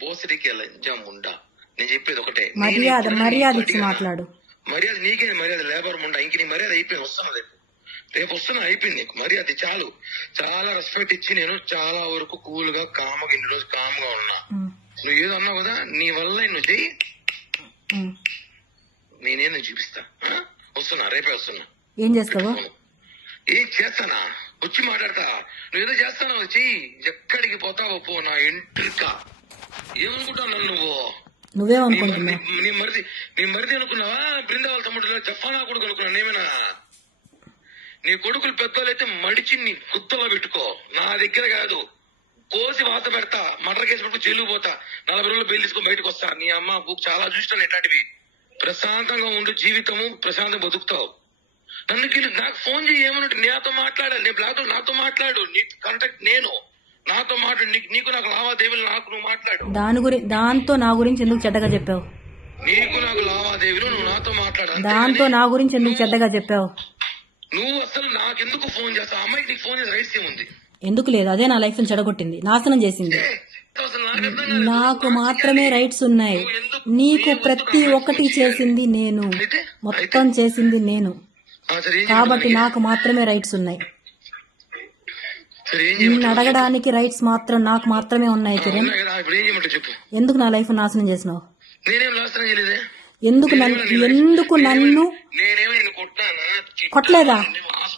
బోసడికి లంజం ఉండా? నేను చెప్పేది ఒకటే. నేను మర్యాద మర్యాద ఇచ్చి? మాట్లాడు. మర్యాద నీకే మర్యాద లేబర్ ముండా ఇంక నీ మర్యాద అయిపోయింది వస్తున్నా రేపు. రేపు వస్తున్నా అయిపోయింది నీకు. మర్యాద చాలు. చాలా రెస్పెక్ట్ ఇచ్చి నేను చాలా వరకు కూల్గా కామగా ఇన్ని రోజు కామ్గా ఉన్నా. ఉమ్, నువ్వు ఏదో అన్నావు కదా నీ వల్ల నువ్వు చెయ్యి. నేనేదో చూపిస్తా? వస్తున్నా రేపే వస్తున్నా. ఏం చేస్తావు? ఏం చేస్తానా? వచ్చి మాట్లాడతా. నువ్వేదో చేస్తాను చెయ్యి. ఎక్కడికి పోతావో పో నా ఎంట్రిక. ఏమనుకుంటావు నువ్వు? నీ నువ్వేమనుకుంటున్నావు నీ- నీ మరిది నీ మరిది అనుకున్నావా? బృందావల తమ్ముడు జఫానా కొడుకు అనుకున్నా నేమేనా? నీ కొడుకులు పెద్దోళ్ళైతే మడిచి నీ గుత్తలో పెట్టుకో. నా దగ్గర కాదు. కోసి వాత పెడతా. మటర్ కేసు పెట్టుకు జైలు పోతా. నలభై రోజులు బెయిల్ తీసుకొని బయటకు వస్తా. నీ అమ్మ బుక్ చాలా చూసినాను ఇట్లాంటివి ప్రశాంతంగా ఉండు జీవితము ప్రశాంతంగా బతుకుతావు. నన్ను నాకు ఫోన్ చేయి ఏమన్నట్టు నాతో మాట్లాడాలి. నేను బ్లాక్ నాతో మాట్లాడు. నీ కాంటాక్ట్ నేను. నాతో మాట్లాడు. నీకు నీకు లావాదేవీలు నాకు నువ్వు మాట్లాడు. దాని గురి దాంతో నా గురించి ఎందుకు చెడ్డగా చెప్పావు? నీకు నాకు లావాదేవీలు నువ్వు నాతో దాంతో నా గురించి ఎందుకు చెడ్డగా చెప్పావు? నువ్వు అసలు నాకెందుకు ఫోన్ చేస్తావు? అమ్మాయికి నీకు ఫోన్ చేసే రైట్స్ ఏముంది ఎందుకు లేదు? అదే నా లైఫ్ చెడగొట్టింది. నాశనం చేసింది. నాకు మాత్రమే రైట్స్ ఉన్నాయి. నీకు ప్రతి ఒక్కటి చేసింది నేను. మొత్తం చేసింది నేను. కాబట్టి నాకు మాత్రమే రైట్స్ ఉన్నాయి. నిన్ను అడగడానికి రైట్స్ మాత్రం నాకు మాత్రమే ఉన్నాయి కిరణ్. ఉన్నాయి కదా ఇప్పుడు ఏం చేయమంటావు చెప్పు. ఎందుకు నా లైఫ్ నాశనం చేసినావు? నేనేం లాస్ట్ చేయలేదే? ఎందుకు నన్ను ఎందుకు నన్ను నేనేమో నేను కొట్టానా? కొట్టలేదా?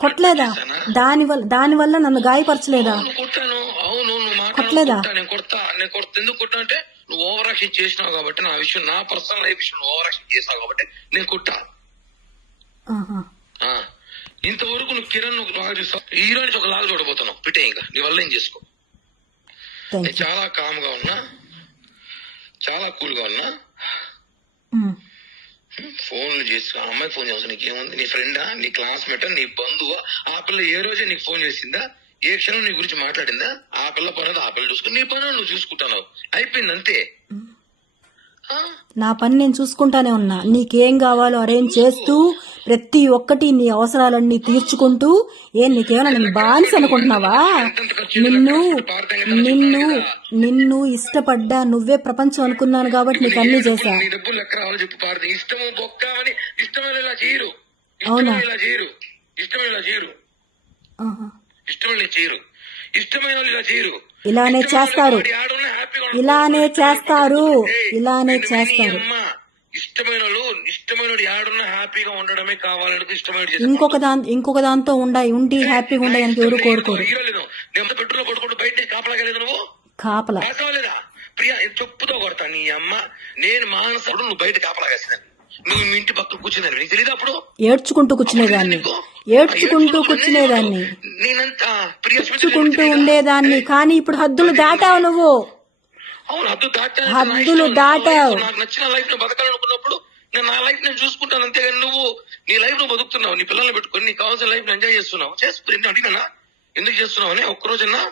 కొట్టలేదా? దాని వల్ల దాని వల్ల నన్ను గాయపరచలేదా? అవును కొట్టాను. అవును నువ్వు మాట్లాడు కొట్టలేదా? కొట్టా, నేను కొడతా. నేను కొడతా. ఎందుకు కొట్టా అంటే నువ్వు ఓవర్ యాక్షన్ చేసినావు కాబట్టి నా విషయం నా పర్సనల్ లైఫ్ విషయం ఓవర్ యాక్షన్ చేసావు కాబట్టి నేను కొట్టా. ఆహా. ఇంతవరకు నువ్వు కిరణ్ నువ్వు లాగా చూస్తావు ఈ రోజు ఒక లాగా చూడబోతున్నావు. పిటే ఇంకా. నీ వల్ల ఏం చేసుకో? నేను చాలా కామ్గా ఉన్నా. చాలా కూల్గా ఉన్నా. యూ ఫోన్లు చేసి ఆ అమ్మాయి ఫోన్ చేస్తా నీకు ఏముంది నీ ఫ్రెండా? నీ క్లాస్మేటా? నీ బంధువా? ఆ పిల్ల ఏ రోజే నీకు ఫోన్ చేసిందా? ఏ క్షణం నీ గురించి మాట్లాడిందా? ఆ పిల్ల పని ఆ పిల్ల చూసుకుని నీ పని నువ్వు చూసుకుంటున్నావు. అయిపోయింది అంతే. ఆ? నా పని నేను చూసుకుంటానే ఉన్నా. నీకేం కావాలో అరేంజ్ చేస్తూ ప్రతి ఒక్కటి నీ అవసరాలన్నీ తీర్చుకుంటూ ఏం నీకేమైనా నేను బానిస అనుకుంటున్నావా? నిన్ను నిన్ను నిన్ను ఇష్టపడ్డా నువ్వే ప్రపంచం అనుకున్నాను కాబట్టి నీకు అన్ని చేశా. అవునా? చేయరు ఇష్టమైన వాళ్ళు ఇలా చేయరు. ఇలానే చేస్తారు. ఇలానే చేస్తారు. ఇలానే చేస్తారు. ఇష్టమైన ఇష్టమైన ఆడున్న హ్యాపీగా ఉండడమే కావాలని ఇష్టమైన ఇంకొక దాని ఇంకొక దాంతో ఉండాయి ఉండి హ్యాపీగా ఉండడానికి ఎవరు కోరుకోరు. నేను పెట్టులో కొట్టుకుంటూ బయట కాపలాగలేదు నువ్వు? కాపలా. కాసవలేదా ప్రియా చెప్పుతో కొడతా. నీ అమ్మ నేను మానసప్పుడు నువ్వు బయట కాపలాగేసిందని నువ్వు మీ ఇంటి పక్కన కూర్చుందని నీకు తెలియదు అప్పుడు? ఏడ్చుకుంటూ కూర్చునేదాన్ని ఏడ్చుకుంటూ కూర్చునేదాన్ని నేనంత ఏడ్చుకుంటూ ఉండేదాన్ని. కానీ ఇప్పుడు హద్దులు దాటావు నువ్వు. హద్దులు దాటావు. నాకు నచ్చిన లైఫ్ను బతకాలనుకున్నప్పుడు నేను నా లైఫ్ నేను చూసుకుంటాను. అంతేగాని నువ్వు నీ లైఫ్ నువ్వు బతుకుతున్నావు. నీ పిల్లల్ని పెట్టుకొని నీకు కావాల్సిన లైఫ్ ఎంజాయ్ చేస్తున్నావు. చేసుకుని అడిగినా? ఎందుకు చేస్తున్నావు? అని ఒక్కరోజన్నా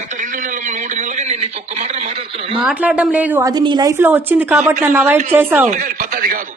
గత రెండు నెలలు మాట్లాడడం లేదు అది నీ లైఫ్లో వచ్చింది కాబట్టి నన్ను అవాయిడ్ చేసావు పద్ధతి కాదు